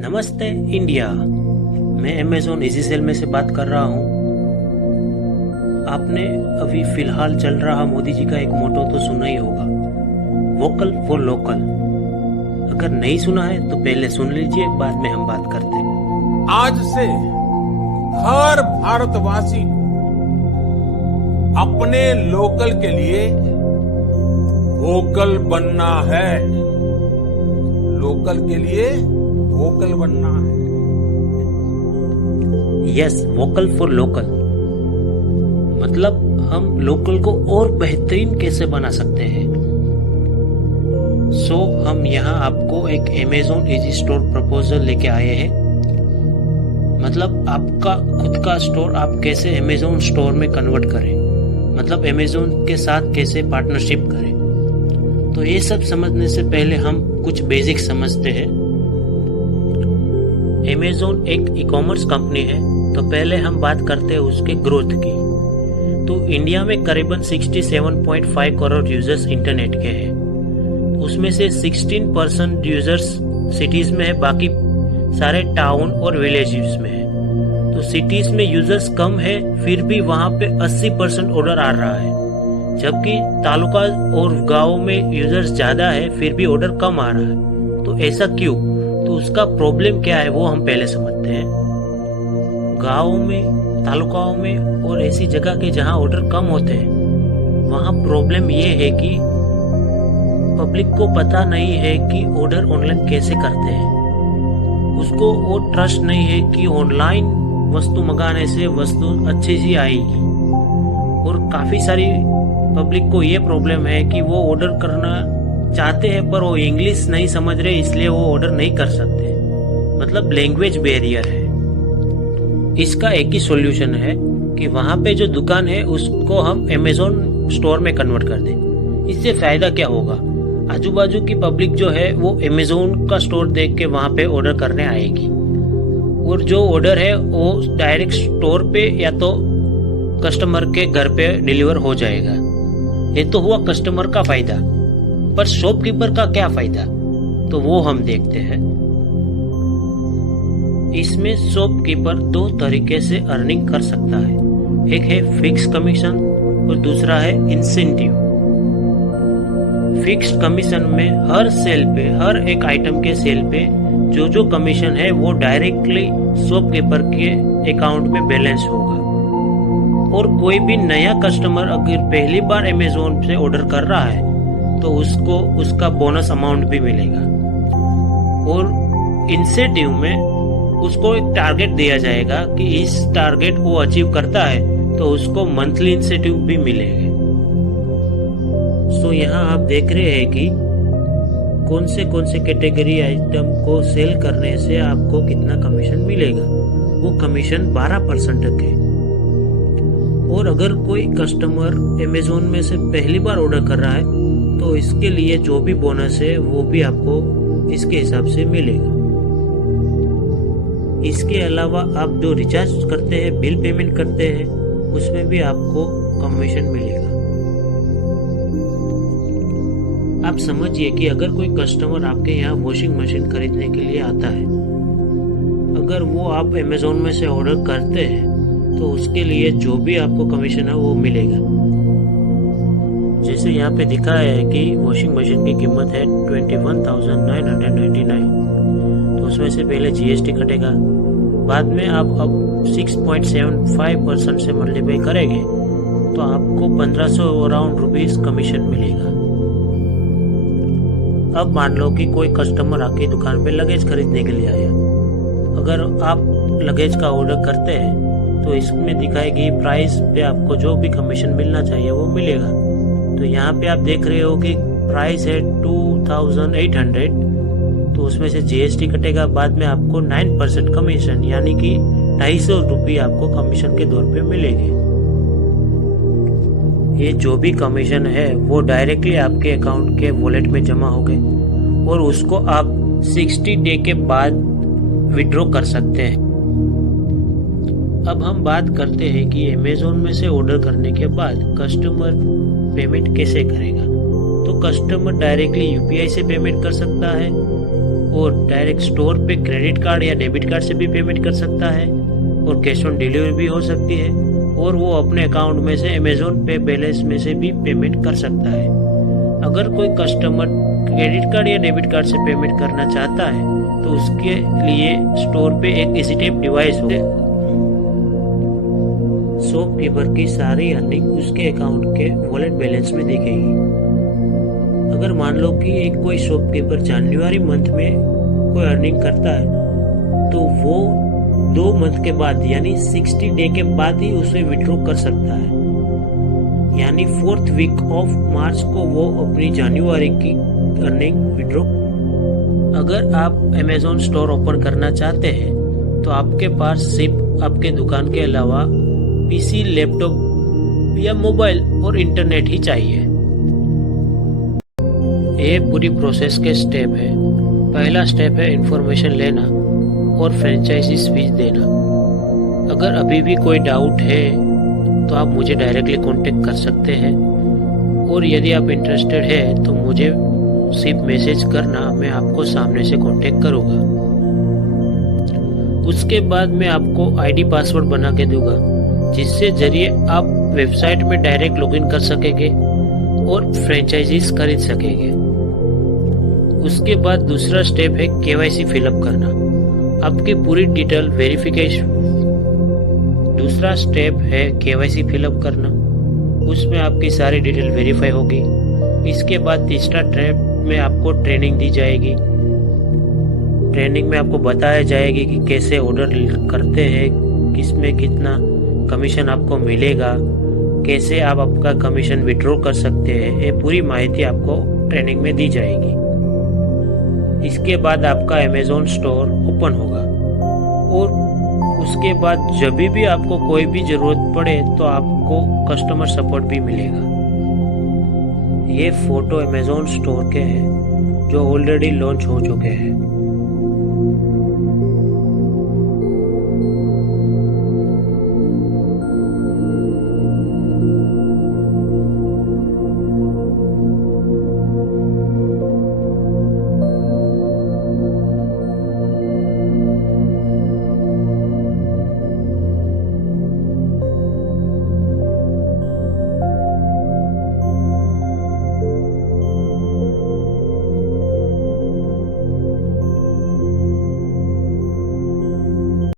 नमस्ते इंडिया। मैं Amazon easy cell में से बात कर रहा हूँ। आपने अभी फिलहाल चल रहा मोदी जी का एक मोटो तो सुना ही होगा, वोकल फॉर लोकल। अगर नहीं सुना है तो पहले सुन लीजिए, बाद में हम बात करते हैं। आज से हर भारतवासी को अपने लोकल के लिए वोकल बनना है। लोकल के लिए वोकल बनना है। यस, वोकल फॉर लोकल मतलब हम लोकल को और बेहतरीन कैसे बना सकते हैं। हम यहाँ आपको एक अमेज़न इजी स्टोर प्रपोजल लेके आए हैं। मतलब आपका खुद का स्टोर आप कैसे अमेज़न स्टोर में कन्वर्ट करें, मतलब अमेज़न के साथ कैसे पार्टनरशिप करें। तो ये सब समझने से पहले हम कुछ बेसिक समझते हैं। अमेज़न एक ई कॉमर्स कंपनी है, तो पहले हम बात करते हैं उसके ग्रोथ की। तो इंडिया में करीबन 67.5 करोड़ यूजर्स इंटरनेट के हैं। उसमें से 16% यूजर्स सिटीज में है, बाकी सारे टाउन और विलेजेस में है। तो सिटीज में यूजर्स कम है, फिर भी वहाँ पे 80% ऑर्डर आ रहा है, जबकि तालुका और गाँव में यूजर्स ज़्यादा है, फिर भी ऑर्डर कम आ रहा है। तो ऐसा क्यों? तो उसका प्रॉब्लम क्या है वो हम पहले समझते हैं। गाँव में, तालुकाओं में और ऐसी जगह के जहाँ ऑर्डर कम होते हैं, वहाँ प्रॉब्लम ये है कि पब्लिक को पता नहीं है कि ऑर्डर ऑनलाइन कैसे करते हैं। उसको वो ट्रस्ट नहीं है कि ऑनलाइन वस्तु मंगाने से वस्तु अच्छी सी आएगी। और काफ़ी सारी पब्लिक को ये प्रॉब्लम है कि वो ऑर्डर करना चाहते हैं पर वो इंग्लिश नहीं समझ रहे, इसलिए वो ऑर्डर नहीं कर सकते। मतलब लैंग्वेज बैरियर है। इसका एक ही सॉल्यूशन है कि वहाँ पे जो दुकान है उसको हम अमेज़न स्टोर में कन्वर्ट कर दें। इससे फ़ायदा क्या होगा? आजू बाजू की पब्लिक जो है वो अमेज़न का स्टोर देख के वहाँ पे ऑर्डर करने आएगी, और जो ऑर्डर है वो डायरेक्ट स्टोर पे या तो कस्टमर के घर पे डिलीवर हो जाएगा। ये तो हुआ कस्टमर का फायदा, पर शॉपकीपर का क्या फायदा? तो वो हम देखते हैं। इसमें शॉपकीपर दो तरीके से अर्निंग कर सकता है। एक है फिक्स कमीशन और दूसरा है इंसेंटिव। फिक्स कमीशन में हर सेल पे, हर एक आइटम के सेल पे जो जो कमीशन है वो डायरेक्टली शॉपकीपर के अकाउंट में बैलेंस होगा। और कोई भी नया कस्टमर अगर पहली बार अमेज़न से ऑर्डर कर रहा है तो उसको उसका बोनस अमाउंट भी मिलेगा। और इंसेंटिव में उसको एक टारगेट दिया जाएगा कि इस टारगेट को अचीव करता है तो उसको मंथली इंसेंटिव भी मिलेगा। यहाँ आप देख रहे हैं कि कौन से कैटेगरी आइटम को सेल करने से आपको कितना कमीशन मिलेगा। वो कमीशन 12% तक है। और अगर कोई कस्टमर अमेज़न में से पहली बार ऑर्डर कर रहा है तो इसके लिए जो भी बोनस है वो भी आपको इसके हिसाब से मिलेगा। इसके अलावा आप जो रिचार्ज करते हैं, बिल पेमेंट करते हैं, उसमें भी आपको कमीशन मिलेगा। आप समझिए कि अगर कोई कस्टमर आपके यहाँ वॉशिंग मशीन खरीदने के लिए आता है, अगर वो आप अमेज़न में से ऑर्डर करते हैं तो उसके लिए जो भी आपको कमीशन है वो मिलेगा। जैसे यहाँ पे दिखा है कि वॉशिंग मशीन की कीमत है 21,999, तो उसमें से पहले जीएसटी कटेगा, बाद में आप अब 6.75% से मल्टीप्लाई करेंगे तो आपको 1500 अराउंड रुपीस कमीशन मिलेगा। अब मान लो कि कोई कस्टमर आपकी दुकान पे लगेज खरीदने के लिए आया। अगर आप लगेज का ऑर्डर करते हैं तो इसमें दिखाएगी प्राइस पे आपको जो भी कमीशन मिलना चाहिए वो मिलेगा। तो यहाँ पे आप देख रहे हो कि प्राइस है 2800, तो उसमें से जीएसटी कटेगा, बाद में आपको 9% कमीशन यानी कि 250 रुपये आपको कमीशन के तौर पे मिलेंगे। ये जो भी कमीशन है वो डायरेक्टली आपके अकाउंट के वॉलेट में जमा हो गए और उसको आप 60 डे के बाद विड्रॉ कर सकते हैं। अब हम बात करते हैं कि अमेज़न में से ऑर्डर करने के बाद कस्टमर पेमेंट कैसे करेगा। तो कस्टमर डायरेक्टली यूपीआई से पेमेंट कर सकता है और डायरेक्ट स्टोर पे क्रेडिट कार्ड या डेबिट कार्ड से भी पेमेंट कर सकता है और कैश ऑन डिलीवरी भी हो सकती है, और वो अपने अकाउंट में से अमेजोन पे बैलेंस में से भी पेमेंट कर सकता है। अगर कोई कस्टमर क्रेडिट कार्ड या डेबिट कार्ड से पेमेंट करना चाहता है तो उसके लिए स्टोर पे एक इजी टैप डिवाइस हो। शॉपकीपर की सारी अर्निंग उसके अकाउंट के वॉलेट बैलेंस में दिखेगी। अगर मान लो कि एक कोई शॉपकीपर जनवरी मंथ में कोई अर्निंग करता है तो वो 2 मंथ के बाद यानी 60 डे के बाद ही उसे विड्रॉ कर सकता है, यानी 4th वीक ऑफ मार्च को वो अपनी जनवरी की अर्निंग विड्रॉ। अगर आप अमेजोन स्टोर ओपन करना चाहते हैं तो आपके पास सिर्फ आपके दुकान के अलावा पीसी, लैपटॉप या मोबाइल और इंटरनेट ही चाहिए। ये पूरी प्रोसेस के स्टेप है। पहला स्टेप है इंफॉर्मेशन लेना और फ्रेंचाइजी फीस देना। अगर अभी भी कोई डाउट है तो आप मुझे डायरेक्टली कांटेक्ट कर सकते हैं, और यदि आप इंटरेस्टेड है तो मुझे सिर्फ मैसेज करना, मैं आपको सामने से कांटेक्ट करूँगा। उसके बाद मैं आपको आईडी पासवर्ड बना के दूंगा, जिससे जरिए आप वेबसाइट में डायरेक्ट लॉगिन कर सकेंगे और फ्रेंचाइजीज खरीद सकेंगे। उसके बाद दूसरा स्टेप है केवाईसी फिलअप करना, आपकी पूरी डिटेल वेरिफिकेशन। दूसरा स्टेप है केवाईसी फिलअप करना, उसमें आपकी सारी डिटेल वेरीफाई होगी। इसके बाद तीसरा स्टेप में आपको ट्रेनिंग दी जाएगी। ट्रेनिंग में आपको बताया जाएगी कि कैसे ऑर्डर करते हैं, किसमें कितना कमीशन आपको मिलेगा, कैसे आप आपका कमीशन विड्रॉ कर सकते हैं। ये पूरी माहिती आपको ट्रेनिंग में दी जाएगी। इसके बाद आपका अमेजोन स्टोर ओपन होगा, और उसके बाद जब भी आपको कोई भी ज़रूरत पड़े तो आपको कस्टमर सपोर्ट भी मिलेगा। ये फ़ोटो अमेजोन स्टोर के हैं जो ऑलरेडी लॉन्च हो चुके हैं।